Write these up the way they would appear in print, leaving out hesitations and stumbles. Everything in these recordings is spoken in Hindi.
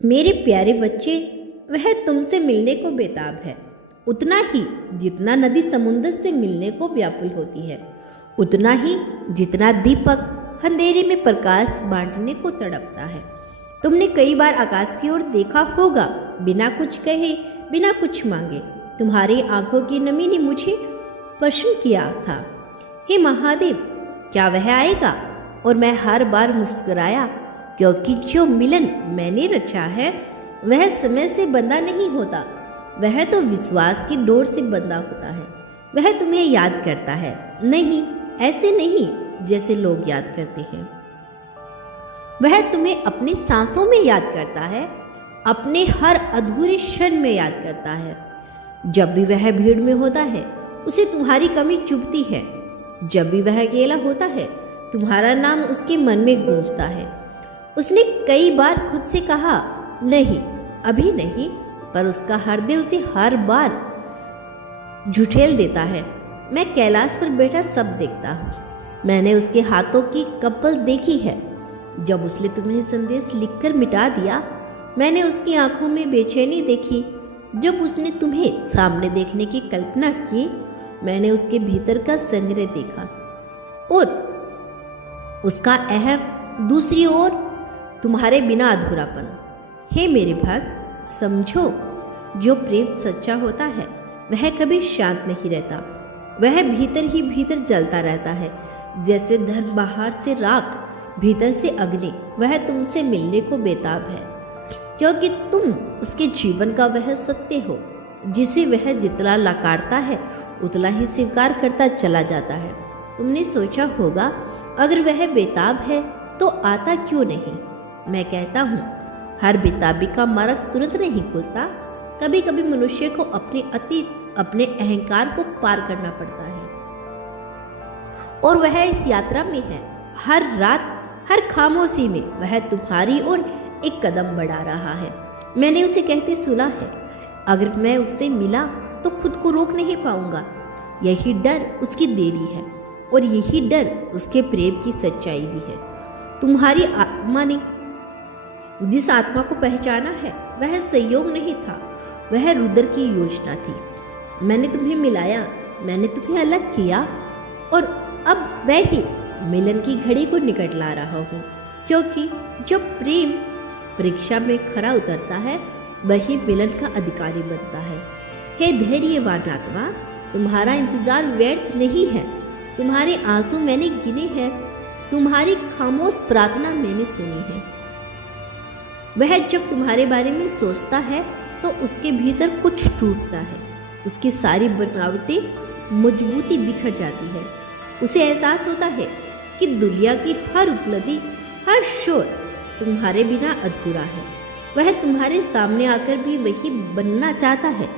मेरे प्यारे बच्चे, वह तुमसे मिलने को बेताब है, उतना ही जितना नदी समुद्र से मिलने को व्याकुल होती है, उतना ही जितना दीपक अंधेरे में प्रकाश बांटने को तड़पता है। तुमने कई बार आकाश की ओर देखा होगा, बिना कुछ कहे, बिना कुछ मांगे। तुम्हारी आंखों की नमी ने मुझे प्रश्न किया था, हे महादेव, क्या वह आएगा? और मैं हर बार मुस्कुराया, क्योंकि जो मिलन मैंने रचा है वह समय से बंधा नहीं होता, वह तो विश्वास की डोर से बंधा होता है। वह तुम्हें याद करता है, नहीं ऐसे नहीं जैसे लोग याद करते हैं। वह तुम्हें अपनी सांसों में याद करता है, अपने हर अधूरे क्षण में याद करता है। जब भी वह भीड़ में होता है उसे तुम्हारी कमी चुभती है। जब भी वह अकेला होता है तुम्हारा नाम उसके मन में गूंजता है। उसने कई बार खुद से कहा, नहीं अभी नहीं, पर उसका हृदय उसे हर बार झुठेल देता है। मैं कैलाश पर बैठा सब देखता हूँ। मैंने उसके हाथों की कपल देखी है। जब उसने तुम्हें संदेश लिखकर मिटा दिया, मैंने उसकी आंखों में बेचैनी देखी। जब उसने तुम्हें सामने देखने की कल्पना की, मैंने उसके भीतर का संग्रह देखा। और उसका अहम, दूसरी ओर तुम्हारे बिना अधूरापन। हे मेरे भक्त, समझो, जो प्रेम सच्चा होता है वह कभी शांत नहीं रहता, वह भीतर ही भीतर जलता रहता है, जैसे धन बाहर से राख, भीतर से अग्नि। वह तुमसे मिलने को बेताब है, क्योंकि तुम उसके जीवन का वह सत्य हो, जिसे वह जितना लकारता है उतना ही स्वीकार करता चला जाता है। तुमने सोचा होगा, अगर वह बेताब है तो आता क्यों नहीं? मैं कहता हूँ, हर बेताबी का मार्ग तुरंत नहीं खुलता। कभी कभी मनुष्य को अपने अतीत, अपने अहंकार को पार करना पड़ता है, और वह इस यात्रा में है। हर रात, हर खामोशी में वह तुम्हारी ओर एक कदम बढ़ा रहा है। मैंने उसे कहते सुना है, अगर मैं उससे मिला तो खुद को रोक नहीं पाऊंगा। यही डर उसकी देरी है, और यही डर उसके प्रेम की सच्चाई भी है। तुम्हारी आत्मा ने जिस आत्मा को पहचाना है वह संयोग नहीं था, वह रुद्र की योजना थी। मैंने तुम्हें मिलाया, मैंने तुम्हें अलग किया, और अब वह ही मिलन की घड़ी को निकट ला रहा हूँ, क्योंकि जब प्रेम परीक्षा में खरा उतरता है वही मिलन का अधिकारी बनता है। हे धैर्यवान आत्मा, तुम्हारा इंतजार व्यर्थ नहीं है। तुम्हारे आंसू मैंने गिने हैं, तुम्हारी खामोश प्रार्थना मैंने सुनी है। वह जब तुम्हारे बारे में सोचता है तो उसके भीतर कुछ टूटता है, उसकी सारी बनावटें मजबूती बिखर जाती है। उसे एहसास होता है कि दुनिया की हर उपलब्धि, हर शोर तुम्हारे बिना अधूरा है। वह तुम्हारे सामने आकर भी वही बनना चाहता है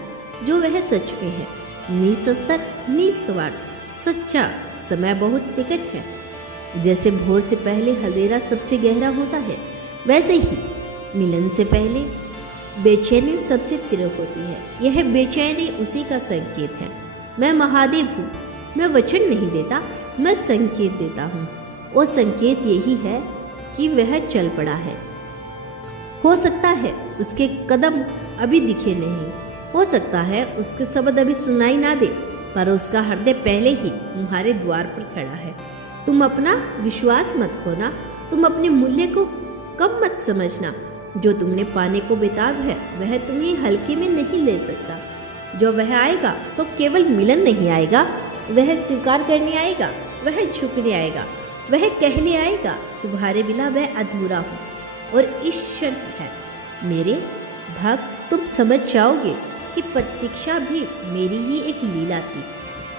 जो वह सच में है, निस्तर, निस्वार्थ, सच्चा। समय बहुत निकट है। जैसे भोर से पहले अंधेरा सबसे गहरा होता है, वैसे ही मिलन से पहले बेचैनी सबसे तीव्र होती है। यह बेचैनी उसी का संकेत है। मैं महादेव हूँ, मैं वचन नहीं देता, मैं संकेत देता हूँ। और संकेत यही है कि वह चल पड़ा है। हो सकता है उसके कदम अभी दिखे नहीं, हो सकता है उसके शब्द अभी सुनाई ना दे, पर उसका हृदय पहले ही तुम्हारे द्वार पर खड़ा है। तुम अपना विश्वास मत खोना, तुम अपने मूल्य को कम मत समझना। जो तुमने पाने को बेताब है वह तुम्हें हल्के में नहीं ले सकता। जो वह आएगा तो केवल मिलन नहीं आएगा, वह स्वीकार करने आएगा, वह झुकने आएगा, वह कहने आएगा, तुम्हारे बिना वह अधूरा हो। और इस क्षण है मेरे भक्त, तुम समझ जाओगे कि प्रतीक्षा भी मेरी ही एक लीला थी।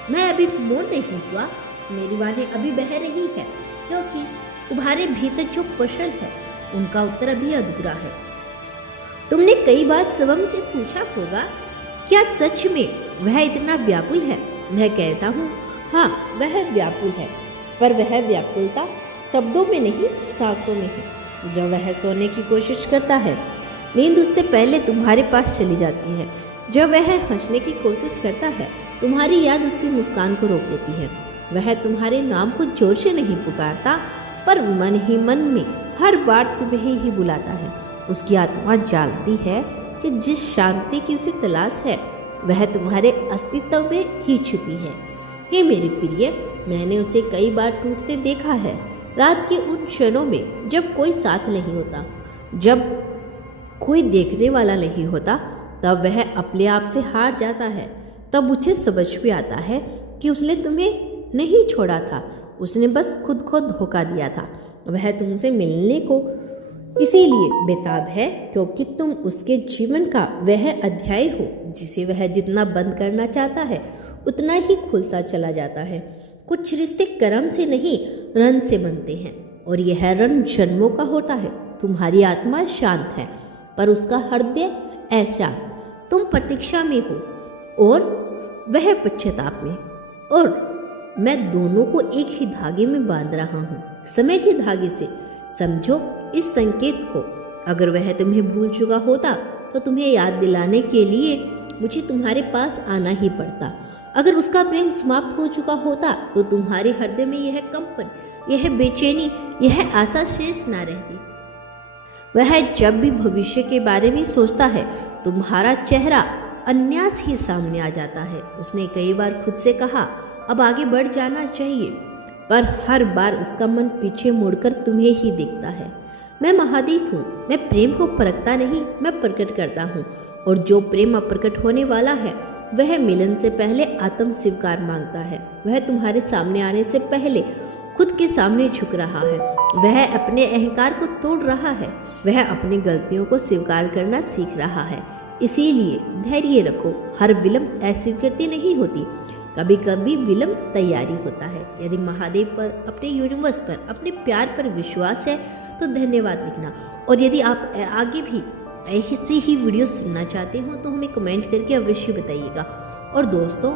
मैं अभी मोर नहीं हुआ, मेरी बातें अभी बह रही है, क्योंकि तुम्हारे भीतर जो प्रश्न है उनका उत्तर अभी अधूरा है। तुमने कई बार स्वयं से पूछा होगा, क्या सच में वह इतना व्याकुल है? मैं कहता हूँ, हाँ वह व्याकुल है, पर वह व्याकुलता शब्दों में नहीं, सांसों में है। जब वह सोने की कोशिश करता है, नींद उससे पहले तुम्हारे पास चली जाती है। जब वह हंसने की कोशिश करता है, तुम्हारी याद उसकी मुस्कान को रोक देती है। वह तुम्हारे नाम को जोर से नहीं पुकारता, पर मन ही मन में हर बार तुम्हें ही बुलाता है। उसकी आत्मा जानती है कि जिस शांति की उसे तलाश है वह तुम्हारे अस्तित्व में ही छुपी है। हे मेरे प्रिय, मैंने उसे कई बार टूटते देखा है। रात के उन क्षणों में जब कोई साथ नहीं होता, जब कोई देखने वाला नहीं होता, तब वह अपने आप से हार जाता है। तब उसे समझ में आता है कि उसने तुम्हें नहीं छोड़ा था, उसने बस खुद को धोखा दिया था। वह तुमसे मिलने को इसीलिए बेताब है क्योंकि तुम उसके जीवन का वह अध्याय हो जिसे वह जितना बंद करना चाहता है उतना ही खुलता चला जाता है। कुछ रिश्ते कर्म से नहीं, रन से बनते हैं और यह रन जन्मों का होता है। तुम्हारी आत्मा शांत है पर उसका हृदय अशांत। तुम प्रतीक्षा में हो और वह पश्चाताप में, और मैं दोनों को एक ही धागे में बांध रहा हूँ, समय के धागे से। समझो इस संकेत को। अगर वह तुम्हें भूल चुका होता तो तुम्हें याद दिलाने के लिए मुझे तुम्हारे पास आना ही पड़ता। अगर उसका प्रेम समाप्त हो चुका होता तो तुम्हारे हृदय में यह कंपन, यह बेचैनी, यह आशा शेष ना रहती। वह जब भी भविष्य के बारे में सोचता है तुम्हारा चेहरा अन्यास ही सामने आ जाता है। उसने कई बार खुद से कहा अब आगे बढ़ जाना चाहिए, पर हर बार उसका मन पीछे मुड़कर तुम्हें ही देखता है। मैं महादेव हूँ, मैं प्रेम को परखता नहीं, मैं प्रकट करता हूँ, और जो प्रेम अप्रकट होने वाला है वह मिलन से पहले आत्म स्वीकार मांगता है। वह तुम्हारे सामने आने से पहले खुद के सामने झुक रहा है। वह अपने अहंकार को तोड़ रहा है। वह अपनी गलतियों को स्वीकार करना सीख रहा है। इसीलिए धैर्य रखो। हर विलंब अस्वीकृति नहीं होती, कभी कभी विलंब तैयारी होता है। यदि महादेव पर, अपने यूनिवर्स पर, अपने प्यार पर विश्वास है तो धन्यवाद लिखना। और यदि आप आगे भी ऐसी ही वीडियो सुनना चाहते हो तो हमें कमेंट करके अवश्य बताइएगा। और दोस्तों,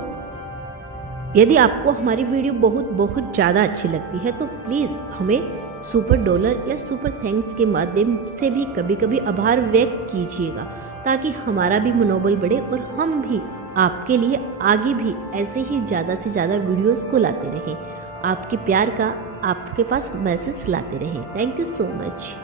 यदि आपको हमारी वीडियो बहुत ज़्यादा अच्छी लगती है तो प्लीज़ हमें सुपर डॉलर या सुपर थैंक्स के माध्यम से भी कभी कभी आभार व्यक्त कीजिएगा, ताकि हमारा भी मनोबल बढ़े और हम भी आपके लिए आगे भी ऐसे ही ज़्यादा से ज़्यादा वीडियोस को लाते रहें, आपके प्यार का आपके पास मैसेज लाते रहें। Thank you so much.